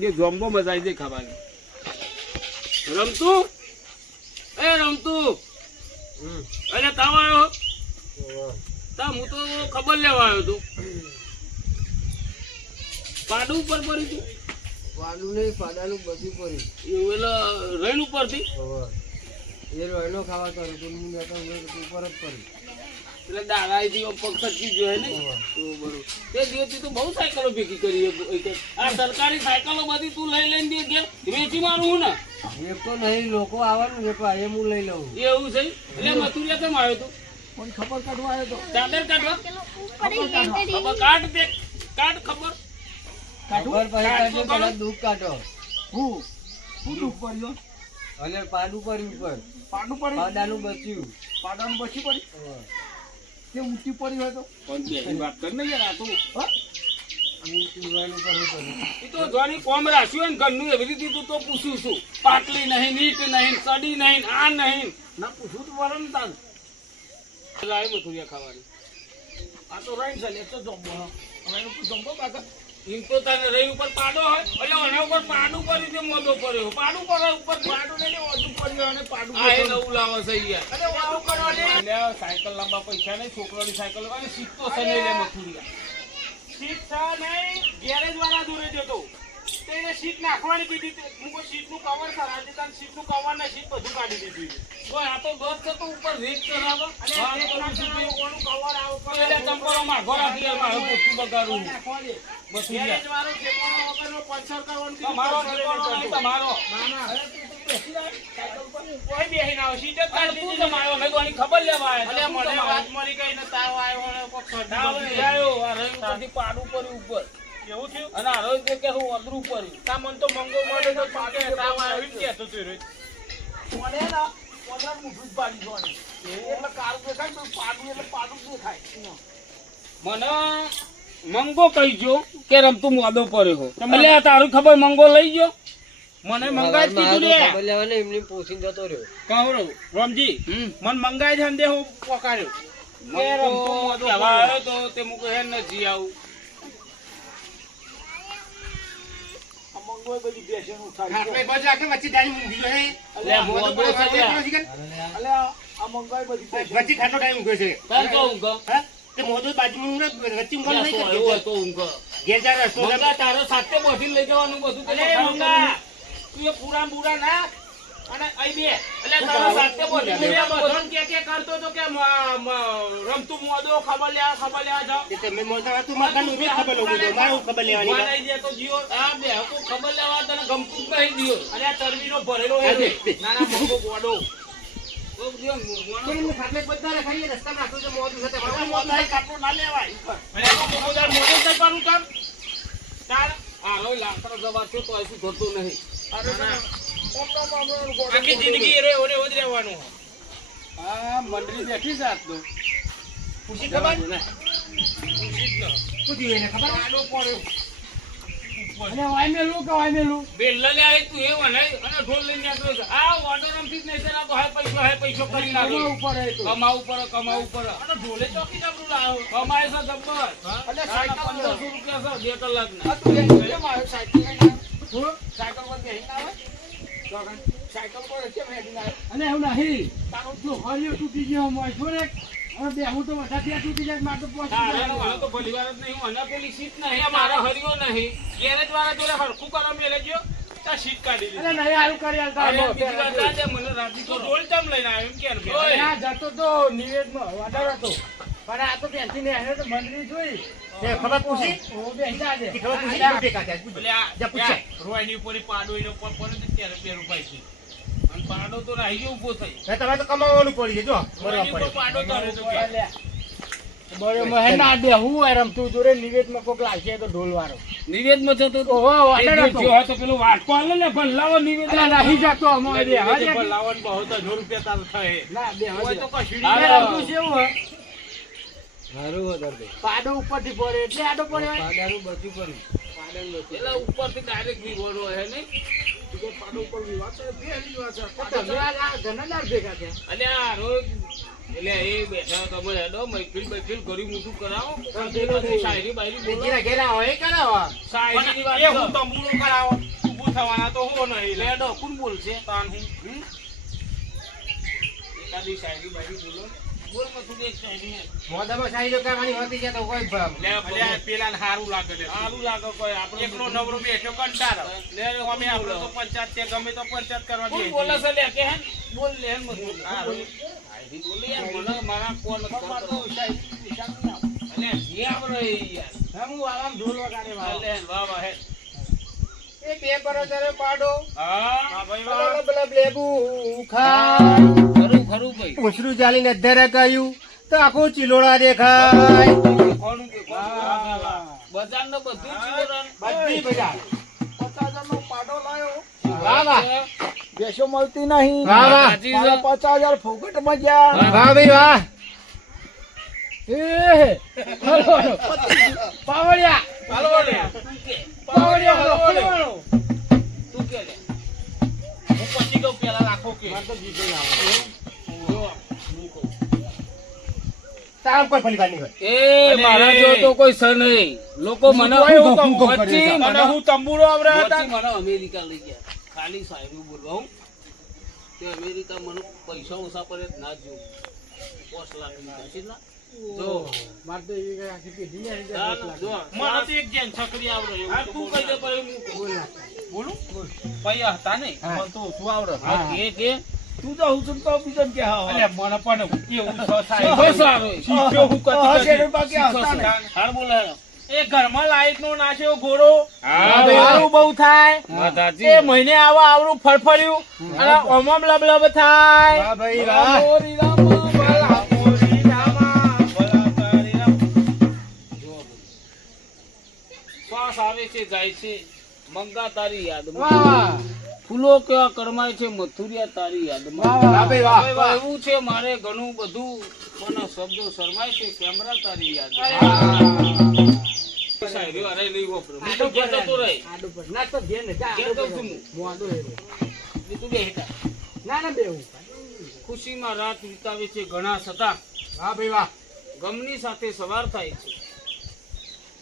જે જોમ્બો મજા આવી જાય ખાવાની. રમતું એ રમતું અરે તાવ આવ્યો તા હું તો ખબર લેવા આવ્યો હતો. પાડું ઉપર પડી તું પાડું નહીં પાડાનું બધું પડ્યું એવું એટલે રેલ ઉપર થી એ રોયનો ખાવા કર્યો તો હું ઉપર જ પડ્યું એટલે દાદા પગ સચી ગયો ને બરોબર. તે દિવસથી તો બહુ સાયકલો ભેગી કરી. આ સરકારી સાયકલો બધી તું લઈ લઈને ઘેર વેચી મારું હું ને એક તો નહીં લોકો આવવાનું છે પણ એ હું લઈ લઉં એવું છે. એટલે મથુરિયા કેમ આવ્યો તું? પણ ખબર કાઢવા આવ્યો તો ચાદર કાઢવા ખબર કાઢ દે કાઢ ખબર ખબર પછી પેલા દુઃખ કાઢો હું દુઃખ પડ્યો અને પાડું પડ્યું ઉપર પાડું પડ્યું પાડાનું બચ્યું પાડાનું બચી પડી કે ઊંચી પડી હોય તો પણ બેની વાત કર ને યાર. આ તો ઊંચું પડ્યું એ તો જોની કોમ રાખ્યું ને ઘરનું એવી રીતે તું તો પૂછ્યું છું. પાટલી નહીં નીટ નહીં સડી નહીં આ નહીં ના પૂછું તો વરણ તાર લાય મથુરિયા ખાવાની. આ તો રહી છે લે તો જમ્બો હવે એનું જમ્બો કાકા એમ તો તને રહી ઉપર પાડો હોય એટલે એના ઉપર પાડું પડ્યું તે મોદો પડ્યો પાડું પડે ઉપર પાડું નહીં ઓછું પડ્યું અને પાડું આ એ નવું લાવે છે યાર. અરે વાળું કરવાની એટલે સાયકલ લાંબા પૈસા નહીં છોકરાની સાયકલ અને સીટ તો છે નહીં લે મથુરિયા. સીટ છે નહીં ગેરેજ વાળા દૂરે જતો તેને સીટ નાખવાની કીધી. હું કોઈ સીટનું કવર છે રાજસ્થાન સીટનું કવર ને સીટ બધું કાઢી દીધું. કોઈ આ તો બસ છે તો ઉપર રેક ચડાવો અને કોનું કવર આવ એટલે ચંપલો માગો રાખી યાર મારું પોતું બગાડું ગેરેજ વાળો ઠેકાણો વગરનો પંચર કરવાનું તમારો તમારો ના કોઈ બેહી ના સીટ જ કાઢી દીધી. તમારો મેં તો આની ખબર લેવા આવ્યા એટલે મને વાત મળી ગઈ ને તાવ આવ્યો ને કોક સડાવ આવ્યો આ રઈ ઉપરથી પાડું પડ્યું ઉપર એવું થયું અને આ રોજ કે હું અદરું પડ્યું તા મન તો મંગો મળે તો પાડે તાવ આવ્યો એમ કહેતો તો રોજ મને ના પોદરા મુઠું જ પાડી જોવાની એટલે કાર દેખાય તો પાડું એટલે પાડું દેખાય. મને મંગો કહી ગયો કે રમતું મોદો પડ્યો એટલે તારું ખબર મંગો લઈ ગયો મને મંગાઈ જ કીધું રે ખબર લેવાને એમને પૂછીને જતો રહ્યો કહો રમજી મન મંગાઈ છે ને હું પોકાર્યો કે રમતું મોદો આવ્યો તો તે મુકો હે નથી આવું મંગો બધી બેસન ઉઠાડી આપણે બજ આકે વચ્ચે ડાઈ મૂકી ગયો હે એટલે મોદો પડ્યો છે એટલે આ મંગાઈ બધી વચ્ચે ખાટો ટાઈમ ઊંઘ્યો છે તાર તો ઊંઘ હે તે મોદો બાજુમાં વચ્ચે ઊંઘ નહીં કરતો તો ઊંઘ ઘેર જા રસ્તો મંગા તારો સાથે બોધી લઈ જવાનું બધું તે મંગા તું એ પૂરા બુરા ના અને આઈ બે એટલે તારો સાથે બોધી લઈ બધન કે કરતો તો કે રમતું મોદો ખબર લેવા જાવ તે મે મોદા તું મારનું મે ખબર લઉં તો મારું ખબર લેવાની મારે જે તો જીઓ આ બે હકો ખબર લેવા તને ગમતું કહી દિયો અને આ ચરબીનો ભરેલો હે નાના મોગો ગોડો ઓ દિયો મોગવાનો ખાટલે બધા ખાઈએ રસ્તા માં તો મોદું છે તે મોદા કાટો ના લેવાય અને મોદા મોદો થઈ પારું કામ તાર આ રોય લાકડો જવા તો શું થતું નહીં આખી જિંદગી રે ઓરે ઓજ રહેવાનું. આ મંડળી બેઠી છે આજ તો ખુશી ખબર ને ખુશી જ ન ખુદી એને ખબર આડો પડ્યો અને વાય મેલું બેલ્લા લે આવી તું એ વને અને ઢોલ લઈને નીકળ્યો છે. આ ઓર્ડર રમતી જ નહીં આ તો હે પૈસો કરી નાખો કમાવું પડે અને ઢોલે ચોકી જબરું લાવો કમાય છે જબ્બર એટલે સાયકલ 1500 રૂપિયા છે 2 કલાકના તું કેમ આવ્યો સાયકલ સાયકલ પર બેહી ના આવે સાયકલ પર કેમ હેડી ના અને એવું નહીં તારો જો હરિયો તૂટી ગયો મોય છોરે હવે બેહું તો વધારે ત્યાં તૂટી જાય માર તો પહોંચી તો ભલીવાર જ નહીં મને પેલી સીટ નહીં મારો હરિયો નહીં ગેરેજ વાળા જોડે હરખું કરો મેલે જો તા સીટ કાઢી દીધી અરે નહીં હારું કરી આલતા મને રાજી તો ઢોલ ચમ લઈને આવ્યો એમ કે ના જતો તો નિવેદમાં વાડર હતો પણ આ તો પેન્સી ને એને તો મંડળી જોઈ એ ખબર પૂછી ઓ બેહી જાજે ખબર પૂછી તો બેકા જાય એટલે જા પૂછે રોયની ઉપર પાડો એનો પર પર ત્યારે 2 રૂપિયા છે અને પાડો તો રહી ગયો ઊભો થઈ એ તમે તો કમાવાનું પડી જો બરાબર પાડો તો રહે તો બરે મહે ના દે હું આરામ તું જોરે નિવેદમાં કોક લાગે તો ઢોલ વાળો નિવેદમાં જતો તો ઓહો વાડર જો હોય તો પેલો વાટકો આલે ને ભલાવો નિવેદ રહી જતો અમારે દે હવે ભલાવન બહુ તો 2 રૂપિયા તાર થાય ના દે હોય તો કશીડી આવું છે એવું હારું વધાર દે પાડો ઉપરથી પડે એટલે આડો પડે પાડાનું બધું પડ્યું પાડાનું બધું એટલે ઉપરથી ડાયરેક્ટ વિવોનો હે ને તો પાડો ઉપર વિવાદ છે બે વિવાદ છે તમે આ જનનાર ભેગા છે અલ્યા રોજ એટલે એ બેઠા તમે હેડો મહેફિલ ઘરી મોટું કરાવો શાયરી બાયરી બોલો ઘેરા હોય કરાવો શાયરીની વાત એ હું તંબુરો કરાવો ઊભું થવાના તો હો નહીં લેડો કોણ બોલશે તાન હું એકાદી શાયરી બાયરી બોલો બોલ મથું એક શાયરી મોદામાં શાયરીઓ કરવાની હોતી છે તો કોઈ લે પેલા હારું લાગે કોઈ આપણો એકલો નવરો બેઠો કંટાળો લે અમે આપણે તો પંચાયત છે ગમે તો પંચાયત કરવા દે બોલે છે લે કે બોલ લે મથું હારું શાયરી બોલે યાર મને મારા કોણ કરતો શાયરી અને જે આપણે યાર હું આરામ ઢોલ વગાડે લે વાહ વાહ હે એ બે બરોતરે પાડો હા ભાઈ વાહ બલબ લેબુ ખાય ખરું ભાઈ પૂછરું ચાલીને અધરે ગયું તો આખું ચિલોડા દેખાય કોનું કે બજાર નો બધું ચિલોડા બધી બજાર 50,000 પાડો લાયો વાહ વાહ બેસો મળતી નહીં વાહ વાહ 50,000 ફોકટમાં ગયા વાહ ભાઈ વાહ એ પાવડિયા પાલવાડિયા પાવડિયા તું કે લે હું પછી કહું પેલા રાખો કે માર તો જીતો ના તામ પર ફલી કાઢની એ મારા જો તો કોઈ સર નહીં લોકો મને હું તંબુરો આવરા હતા મને અમેરિકા લઈ ગયા ખાલી શાયરી બોલવા હું તે અમેરિકા મને પૈસા ઓછા પડે ના જો 5 લાખ ની છે ના જો માર તો એવી કઈ આખી પેઢી નહીં જો મને તો એક જેન છકરી આવરો હા તું કહી દે પછી હું બોલ ના બોલું પૈયા હતા નહીં મને તો શું આવડે હા કે તું તો હું તો બીજન કે હા અલે મને પણ એવું શીખો સારો શીખ્યો હું કતો બાકી આવતા ને હાર બોલાયો એ ઘરમાં લાઈટ નો નાશ્યો ઘોડો હા, મારું બહુ થાય માતાજી. એ મહિને આવા આવરું ફરફર્યું અને ઓમમ લબલબ થાય વાહ ભાઈ વાહ મોરી રામા વાલા મોરી રામા ભલા તારી રામ જો શ્વાસ આવે છે જાય છે મંગા તારી યાદમાં વાહ ફૂલો કેવા કરમાય છે મથુરિયા તારી યાદમાં વાહ ભાઈ વાહ એવું છે મારે ઘણું બધું મને શબ્દો શરમાય છે કેમેરા તારી યાદ શાયરી વાળા નહીં વાપરે હું તો ઘેર જતો રહે આડો પર ના તો ઘેર ને જા ઘેર આડો જઉં પર છું હું. મોડો હેરો એ તું બેહતા ના ના બેવું ખુશીમાં રાત વિતાવે છે ઘણા છતાં વાહ ભાઈ વાહ ગમની સાથે સવાર થાય છે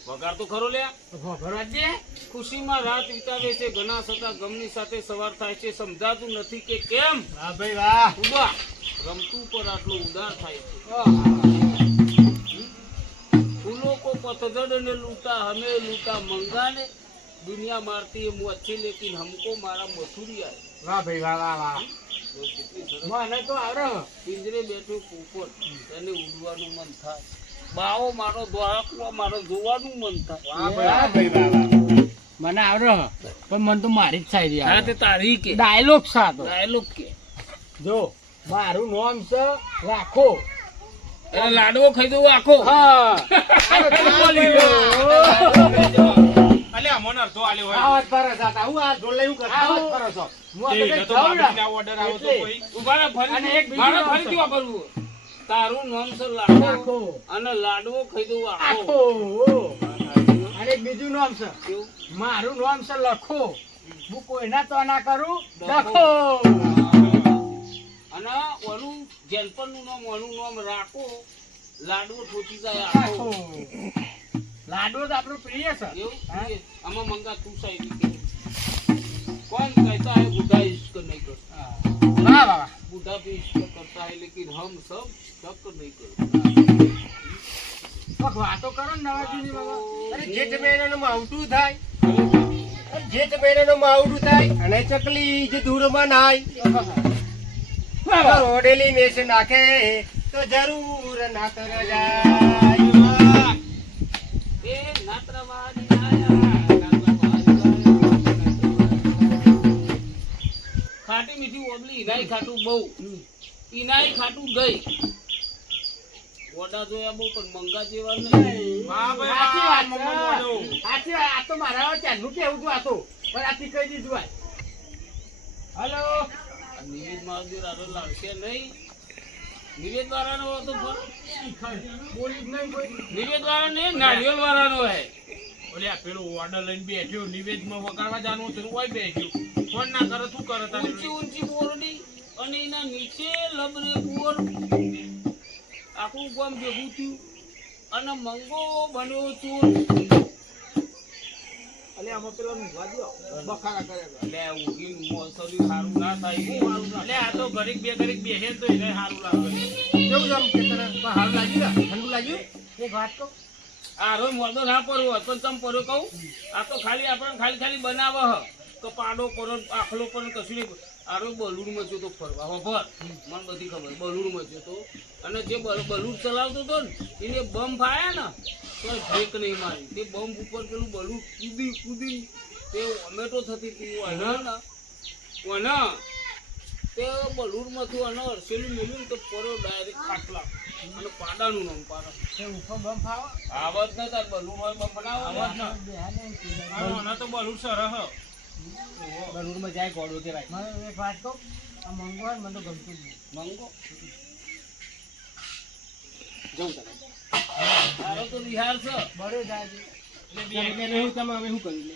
વગાર તો ખરો લ્યા ભરવા દે ખુશીમાં રાત વિતાવે છે ઘણા છતાં ગમની સાથે સવાર થાય છે સમજાતું નથી કે કેમ વાહ ભાઈ વાહ ઉદા રમતું પર આટલો ઉદાર થાય છે फूलों को पतझड़ ने लूटा हमें लूटा मंगा ने दुनिया मारती है मुँह अच्छी लेकिन हमको मारा मथुरिया વાહ ભાઈ વાહ વાહ વાહ મને તો આવડે પિંજરે બેઠું પોપટ એને ઉડવાનું મન થાય બાવો મારો દ્વારકવા મારો જોવાનું મન થાય વાહ ભાઈ વાહ વાહ મને આવડે પણ મને તો મારી જ શાયરી હા તે તારી કે ડાયલોગ સાતો ડાયલોગ કે જો મારું નામ છે રાખો એને લાડવો ખાઈ દઉં આખો હા અલે અમને અડધો આલ્યો હોય આવાજ ફરસ હતા હું આ ઢોલ લઈ કરતા આવાજ ફરસ હું આ તો કઈ ખાવડા ઓર્ડર આવો તો એટલે. કોઈ ઉભાને અને ફરી એક બીજું મારે નામ ફરીથી છે. વાપરવું તારું નામ છે લાડવો રાખો અને લાડવો ખાઈ દઉં આખો આખો અને એક બીજું નામ છે કેવું? મારું નામ છે લખો હું કોઈના તો ના કરું લખો અને ઓનું જેનપણનું નામ ઓનું નામ રાખો લાડવો ઠોકી જાય આખો આખો લાડુ તો આપણું પ્રિય છે એવું હા? આમાં મંગા તું સાહેબ કે कौन कहता है बुढ़ा इश्क नहीं करता વાહ વાહ बुढ़ा भी इश्क करता है लेकिन हम सब शक नहीं करते વાહ વાતો કરો ને નવાજીની બાબા અરે જેઠ મહિનાનું માવઠું થાય જેઠ મહિનાનું માવઠું થાય અને ચકલી જે ધૂળમાં નાય રોડેલી મેસ નાખે તો જરૂર નાતર જાય ए नात्रवादी खाटी मीठी ओबली इनाई खाटू बहू इनाई खाटू गई ઓડા જોયા બહુ પણ મંગા જેવા નહીં હા ભાઈ સાચી વાત આ તો મારા ચાંદનું કેવું હતું આ તો પણ આથી કહી દીધું આ હલો નિવેદ માં જો રાડો લાગશે નહીં નિવેદ વાળાનો હતો પણ બોલી જ નહીં કોઈ નિવેદ વાળો નહીં નારિયેલ વાળાનો હે ઓલે આ પેલો ઓર્ડર લઈને બેઠ્યો નિવેદમાં વગાડવા જવાનું હતું ઓય બેઠ્યો ફોન ના કરે શું કરે તારે ઊંચી ઊંચી બોરડી અને એના નીચે લબરે બોર આખું ગામ ભેગું થયું અને મંગો બન્યો છું. અલે આમાં પેલો ઊંઘવા દ્યો. બખાડા કરે છે. લે ઊંઘીને મોસલી સારું ના થાય. અલે આ તો ઘડીક બેસે ને તો એને સારું લાગે. કેવું છે આમ ખેતર? સારું લાગ્યું ને? ઠંડુ લાગ્યું? એક વાત કહું. આ રોજ મોદો ના પડવો હતો ચમ પડ્યો કહું. આ તો ખાલી આપણે ખાલી બનાવે હ તો પાડો પડો આખલો પણ કશું નહીં. આ રોજ બલૂડ મચ્યો તો ફરવા ખબર મને બધી ખબર બલૂડ મચ્યો તો અને જે બલૂડ ચલાવતો હતો ને એને બમ ફાયા ને તો બ્રેક નહીં મારી તે બમ ઉપર પેલું બલૂડ કૂદી તે ઓમેટો થતી હતી ને તે બલૂડમાંથી અને અરસેલું મેળ્યું તો પડ્યો ડાયરેક્ટ ખાટલા અને પાડાનું નામ પાડા ઉપર બમ ફાવો આવત ને તાર બલૂડ હોય બમ બનાવો આનો તો બલૂડ સરહ. બલૂરમાં જાય ગોળો કહેવાય. મને એક વાત કહું આ મંગો હોય ને મને તો ગમતું જ નહીં મંગો જવું તમે. તારો તો વિહાર છે બળે જાય છે તમે હું તમે હવે શું કર્યું લે?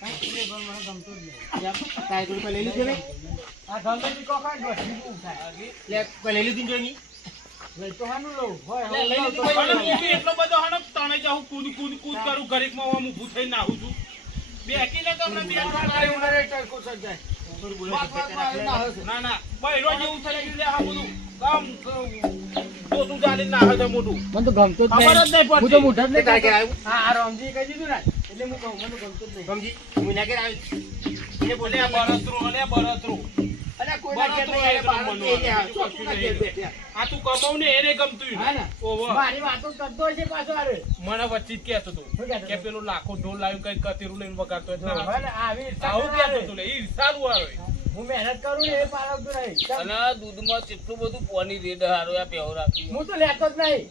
કાંઈ એ પણ મને ગમતું જ નહીં તારે થોડું કોઈ લઈ લીધું ને? આ ગમે કોકા ડોસી બહુ થાય લે કોઈ લઈ લીધું જોઈ લઈ તો હાનું લઉં હોય લઈ લીધું તો કોઈ અને હું બી એટલો બધો હણો તણે જાઉં કૂદ કરું ઘડીકમાં હું ઊભું થઈને નાહું છું. બેકીને તમને બે ના ના બૈરો જેવું થઈ ગયું લે આ બધું કામ પોતું ચાલી નાહે છે મોટું. મને તો ગમતું જ ખબર જ નહીં હું તો પડતી. મોઢા જ નહીં તારે કરતો. ઘેર આવ્યું? હા આ રમજી કહી દીધું ને એટલે હું કહું મને તો ગમતું જ નહીં સમજી? હું ના ઘેર આવ્યો છું. એને બોલે અલે બળતરું અરે કોઈ ના ઘેર નહીં, એને બહાર જ બેસી રહ્યા. ચોખ્ખું ના ઘેર બેઠ્યા. આ તું કમાવ ને એને ગમતું હા ને ઓહો મારી વાતો કરતો હોય છે પાછો આરે મને વચ્ચે જ કહેતો હતો શું કહેતો કે હતો? પેલું લાખો ઢોલ લાવ્યું કઈ કતીરું લઈને વગાડતો હતો. જો, હવે ને આવી રીતના આવું કરે. કહેતો હતો લે ઈ સારું આવે. હું મહેનત કરું ને એ પાલવતું નહીં અને આ દૂધમાં કેટલું બધું પાણી રેડ હારો આ પેવો રાખી હું તો લેતો જ નહીં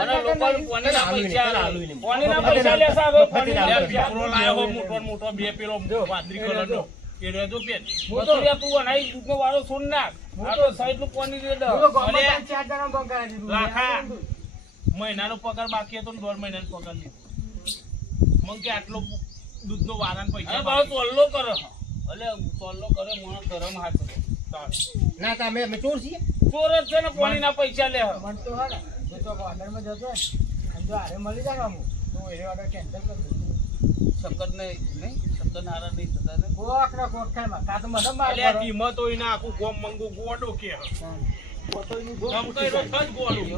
અને લોકો પાણીના પૈસા હાલું નહીં. પાણીના પૈસા લેશે હવે પાણીના લે, પૈસા. પેલો લાવ્યો મોટો ને મોટો બે પેલો વાદળી કલરનો એ રહેતો પેન. હું તો મથુરિયા તું અનાઈ દૂધનો વાળો છોડ નાખ આ તો સાઈડનું પાણી રેડ હું તો ગમે અલે, ત્યાં 4 જણા બંધ કરાવી દીધું. લાખા. મહિનાનો પગાર બાકી હતો ને 1.5 મહિનાનો પગાર લીધો. મગ કે આટલો દૂધનો વારાનો પૈસા અરે બાળો ચોલ્લો કરે અલે ચોલ્લો કરે મને ગરમ હાથ ના તમે અમે ચોર છીએ. ચોર જ છે ને પાણીના પૈસા લે મન તો હા ને જો તો ઓર્ડરમાં જતો હોય ને જો હારે મળી જાય ને અમુક તો એ ઓર્ડર કેન્સલ કરી દઉં શક્કર નહીં શક્કર નારા નહીં થતા ને કોક ના કોક ખાય માં કાં તો મને માર અલ્યા કિંમત હોય ને આખું ગોમ મંગુ ગોડો કે ગમ કર્યો થજ ગોડું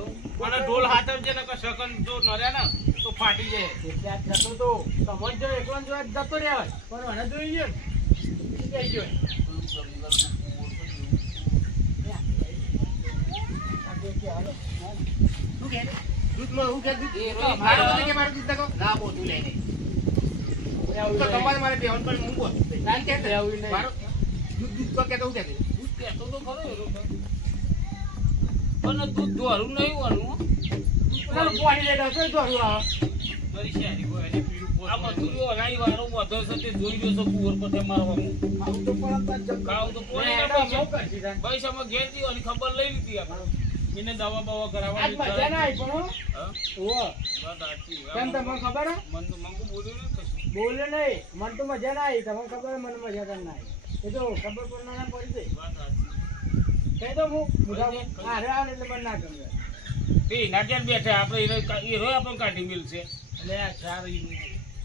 અને ઢોલ હાથમ છે ને કે શકન જો નર્યા ને તો ફાટી જાય. એટલે જતો તો તમને જો એકલો જો જતો રહેવાય પણ મને જોઈએ ને જઈ ગયો શું કહે? દૂધમાં હું કહે? દૂધ? એ રોજ મારું દૂધ કે મારું દૂધ નાખો? ના, બોધું લઈને. તો તમારે મારે બેહવાનું પણ હું બોલું. નાન કહે છે? એવું નહીં. મારું દૂધ તો કહેતો હું કહેતો? દૂધ કહેતો તો ખરો એ લોકો. પણ દૂધ ધોરું નહીં વાનું પેલું પાણી લઈને આવતો હોય ધોરું આવે. મારી શેરી હોય એને પીરું પોત આ મથુરીઓ અનાઈ વાળો બધો છે તે જોઈ ગયો છે કુંવર પર મારવાનું આવું તો પણ જ ખાવ તો મેં પોણીના એનો પૈસા બહુ કરતી તાન. પૈસામાં ઘેર દીવાની ખબર લઈ લીધી આપણે એને દવા બવા આજ કરાવવાની મજા ના આવી પણ હો. હા? ઓહો. વાત સાચી. કેમ તમને ખબર હે? મંગુ બોલ્યું ને કશું બોલે નહીં મને તો મજા ના આવી તમને ખબર હે મને મજા તો ના આવી એ તો ખબર પણ ના પડી ગઈ વાત સાચી. કહી દો હું મુઢામાં હારે આવે એટલે મને ના ગમે તે નાટ્યા બેઠા આપણે એ રોય આપણને કાઢી મિલશે એટલે આ ચાર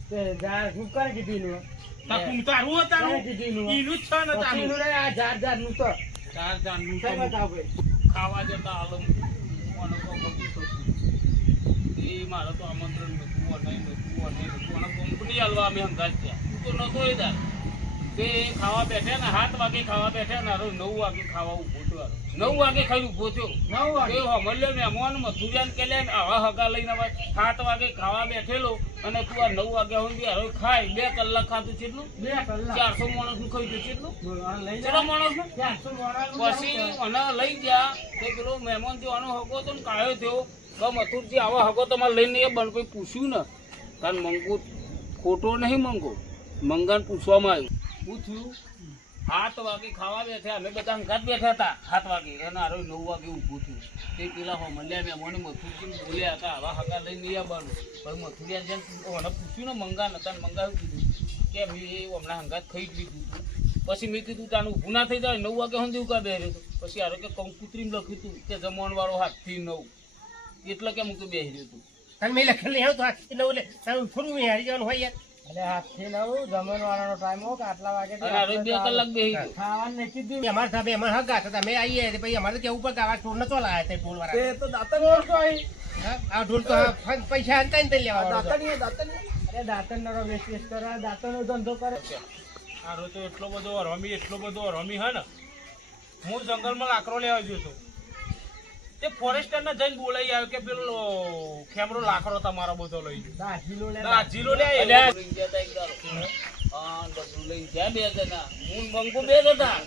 તે જા શું કરે કીધું નું તારું તારું તારું કોણે કીધું નું? ઈનું જ છે ને પછીનું તારું નહીં, આ ઝાડ ઝાડનું તો ચાર જાનનું કઈ બતાવો ભાઈ ખાવા જતા આલમ કોને તો ગમતું હતું. એ મારે તો આમંત્રણ નતું અને કંપની હાલવા અમે હંગાત થયા તું તો નતો એ તાર તે ખાવા બેઠા ને 7 વાગે ખાવા બેઠા ને હારો 9 વાગે ખાવા ઉભો થયો હારો. 9 વાગે ખાઈ ઉભો થયો 9 વાગે તે હમલ્યો મહેમાન મથુરિયાન કે લે આવા હગા લઈને આવે 7 વાગે ખાવા બેઠેલો અને તું આ 9 વાગ્યા સુધી હારો ખાય 2 કલાક ખાધું કેટલું 2 કલાક 400 માણસનું ખાઈ ગયું કેટલું બોલો, આ લઈ કેટલા જા માણસનું 400 મોડાનું પછી મને લઈ ગયા તો પેલો મહેમાન જે આનો હગો તો ને કાયો થયો તો મથુરજી આવા હગો તમારે લઈને એ બન કોઈ પૂછ્યું ને કારણ મંગુ ખોટો નહીં મંગો મંગાને પૂછવામાં આવ્યું પૂછ્યું 7 વાગે ખાવા બેઠા અમે બધા હંગાત બેઠા હતા 7 વાગે અને હારો 9 વાગે ઊભું થયું તે પેલા મળ્યા મહેમાને મથુરજી બોલ્યા હતા આવા હગા લઈને નહીં આવવાનું પણ મથુરિયા જેમ ઓને પૂછ્યું ને મંગા નતા મંગા એવું કીધું કે મેં હમણાં હંગાત ખાઈ જ લીધું હતું પછી મેં કીધું તાનું ઊભું ના થઈ જાય 9 વાગે સુધી ઉકા બેહ્યો હતો પછી હારો કે કંકુત્રીમ લખ્યું હતું કે જમણવાળો 7 થી 9 એટલે કે હું તો બેસી રહ્યો તું તમે મેં લખેલ નહીં આવ તો હાથથી નવું લે તમે થોડું મેં હારી જવાનું હોય યાર એટલે હાથથી નવું જમણવાળાનો ટાઈમ હો કે આટલા વાગે અને આ 2 કલાક બેસી ગયો ખાવાનું નહીં કીધું અમારે સાહેબ અમારે હક ગાતા તમે આવીએ એટલે પછી અમારે તો કેવું પડે કે આવા ટોલ નતો લાયા તે ટોલ વાળા તે તો દાંતણ ઓળખો અહીં હા આ ઢોલ તો પૈસા હતા ને લેવા અરે દાંતણ નો વેસ્ટ કરે દાંતણનો ધંધો કરે આરો તો એટલો બધો રમી હે ને હું જંગલમાં લાકડો લેવા ગયો હતો તે ફોરેસ્ટર ને જઈને બોલાઈ આવ્યો કે પેલો ખેમરો લાકડો તમારો બધો લઈ ગયો દાજીલો લે હા ડબલું લઈને જ્યાં 2 જણા હું બંકો 2 હતા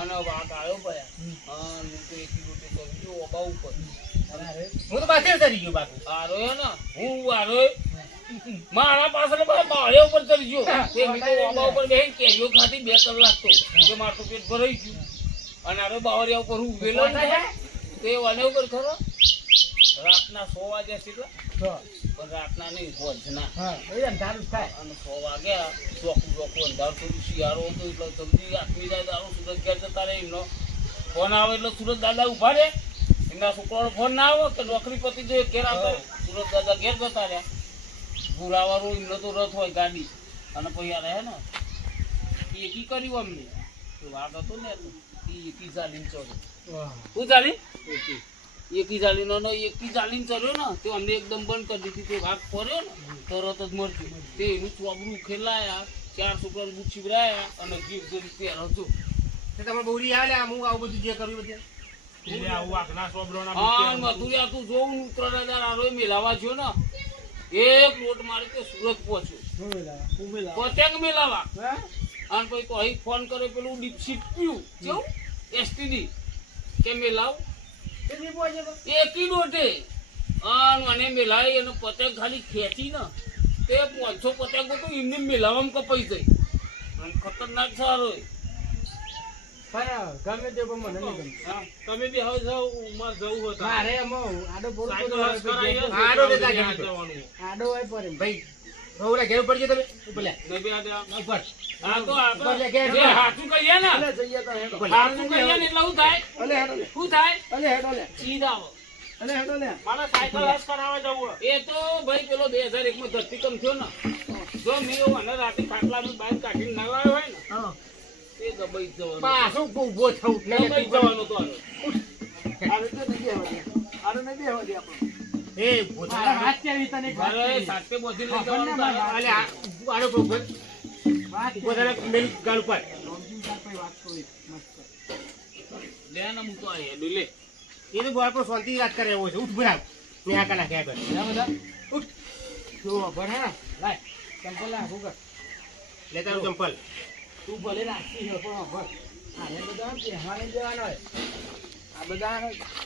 અને વાઘ આવ્યો ભયા હા હું તો એકી રોટી કરી ગયો ઓબા ઉપર હું તો પાછળ ચડી ગયો બાપુ આરો હે ને હું આરો મારા પાછળ બાળે ઉપર ચડી ગયો તે મેં તો ઓબા ઉપર બેહીને કેરીઓ ખાધી 2 કલાક તો કે મારું પેટ ભરાઈ ગયું અને આરો બાવરિયા ઉપર હું ઉભેલો ને તે વાને ઉપર ખરો રાતના 100 વાગ્યા કેટલા પણ રાતના નહીં ભોજના હા એ અંધારું થાય અને 100 વાગ્યા ચોખ્ખું અંધાર તો શિયાળો હતો એટલે જલ્દી આખી જાય દારૂ સુરત ઘેર જતા રહે એમનો ફોન આવે એટલે સુરત દાદા ઉભા રહે એમના છોકરાનો ફોન ના આવે કે નોકરી પતી જોઈએ ઘેર આવતા સુરત દાદા ઘેર જતા રહ્યા ભૂરાવાળું એમનો તો રથ હોય ગાડી અને પછી આ રહે ને એકી કર્યું અમને વાઘ હતો ને એ એકી ચાલીને ચડ્યો શું ચાલી એકી ચાલીનો એકી ચાલીને ચડ્યો ને તે અમને એકદમ બંધ કરી દીધી તે વાઘ પડ્યો ને તરત જ મરતું તે એનું ચોબરું ખેલાયા 4 છોકરાને બુટ છીવરાયા અને જીવ જરી ત્યાં હતો તે તમે બોરી આવે હું આવું બધું જે કર્યું બધું એટલે આવું આખના સોબરોના હા મથુરિયા તું જોઉં 3000 આરોય મેલાવા છો ને એક લોટ મારી તે સુરત પહોંચ્યો પતંગ મેલાવા અને પછી તો અહીં ફોન કરે પેલું ડીપસીટ પીયું કેવું એસટીડી કે મેલાવ એકી ડોટે અને મેલાવી અને પતંગ ખાલી ખેંચી ને તે 500 પતંગો તો એમને મેલાવામાં કપાઈ જાય અને ખતરનાક સારો પણ ગમે તે પણ મને નહીં ગમતું. હા, તમે બી હવે જાઓ ઉમર જવું હતા મારે એમાં આડો બોલ સાયકલ હસ કરાય છે. આડો લેતા જવાનું. જવાનું. આડો હોય પર એમ. ભાઈ બહુરા ઘેર ઉપર તમે ઉપર લે નહીં બે આ દે. ઉપર આ તો આપણે ઉપર લે ઘેર જે હાચું કહીએ ને અલે જઈએ તો હેડો. હાચું કહીએ ને એટલે શું થાય અલે હેડો લે. શું થાય અલે હેડો લે. સીધા આવો અલે હેડો લે. મારે સાયકલ હસ કરાવવા જવું હોય. એ તો ભાઈ પેલો 2001 માં ધરતીકંપ થયો ને જો મેં અને રાતે ખાટલાની બહાર કાઢીને નવાયો હોય ને હા. તે દબાઈ જ જવાનું પાછું ઊભો થવું દબાઈ જ જવાનું તો હાલો. આરે તો નહીં બેહવા દે. આરે નહીં બેહવા દે આપણને. એ ઊભો થવું. આ વાત કેવી તને એક વાત મારે કહી. સાથે બોધી લઈ ખબર ના જવાનું મારે. અલે આડો ઉપર વાત ઊભો થઈને મેલ ગાલ ઉપર લોંગી તાર પછી વાત કરી. મસ્ત. લે ને હું તો આ હેડું લે એ તો બોલ પર શાંતિ વાત કરે એવો છે ઉઠ ભરાવ મેં આ કલા ક્યાં કર બધા બધા ઉઠ. જો ભણ હે. લાય. ચંપલ લાય ભૂગર. લે તારું ચંપલ તું ભલે રાખી છે પણ ભણ. આને બધા પહેરવાને દેવાના હોય. આ બધા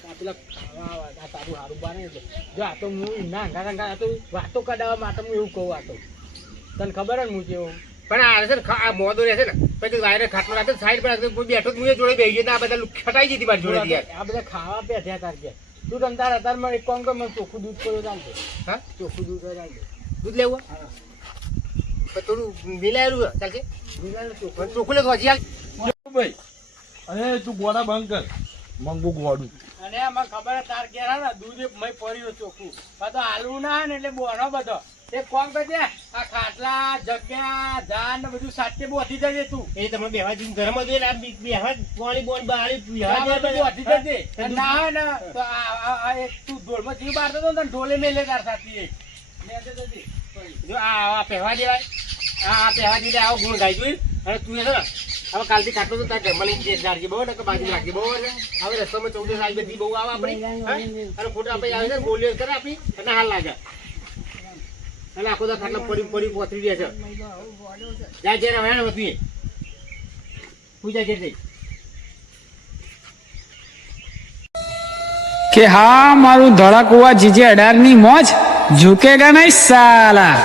આ પેલા ખાવા આવા, આ તારું હારું બાને એટલે. જો આ તો હું ના રંગા આ તો વાતો કઢાવવા માટે હું એવું કહું આ તો. તને ખબર હે ને હું કેવું. પણ આ છે ને આ મોદો રહે છે ને પછી વાયરે ખાટલો રાખે સાઈડ પર રાખે કોઈ બેઠો હું જોડે બેસી ગયો આ બધા ખટાઈ જતી મારી જોડે યાર આ બધા ખાવા બેઠ્યા તાર કે તું તમ તાર અત્યારમાં એક કામ કર મને ચોખ્ખું દૂધ કર્યો ચાલશે. હા ચોખ્ખું દૂધ ચાલશે. દૂધ લેવું હા. પણ થોડું મિલાયેલું છે ચાલશે દૂધ ચોખ્ખું. પણ ચોખ્ખું લેતો હજી હાલ ભાઈ અરે તું ગોડા બંધ કર મંગુ ગોડું અને આમાં ખબર હે તાર ઘેર હે ને દૂધ એક મય પડ્યું ચોખ્ખું બધો હાલવું ના હે ને એટલે બોનો બધો એક કામ કરજે આ ખાટલા જગ્યા ઝાડ ને બધું સાથે બોધી જજે તું એ તમે બેહવા જઈને ઘરમાં જોઈએ ને આ બેહવા પાણી બોન બાળી આ બધું બોધી જજે અને ના હોય ને તો આ એક તું ઢોલમાં જીવ બારતો હતો ને તને ઢોલે મેલે તાર સાથે એક લેજે જજે. જો આ પહેવા દેવાય આ પહેવા દીધે આવો ગુણ ગાઈ જોઈ અને તું એ છે ને હવે કાલથી ખાટલો તો તાર ઘરમાં લઈને જારજી બહુ ને કે બાજુ રાખી બહુ ને હવે રસ્તામાં 14 સાલ બધી બહુ આવે આપણી હા? અને ખોટા આપણે આવે છે ગોળીઓ કરે આપી અને હાલ લાગે અને આખો તો ખાટલા પડી પડી પોતરી દે છે જાય જયારે હવે ને તું પૂજા જઈ કે હા મારું ધડાકુવા જીજે 18 ની મોજ ઝુકેગા નહીં સાલા.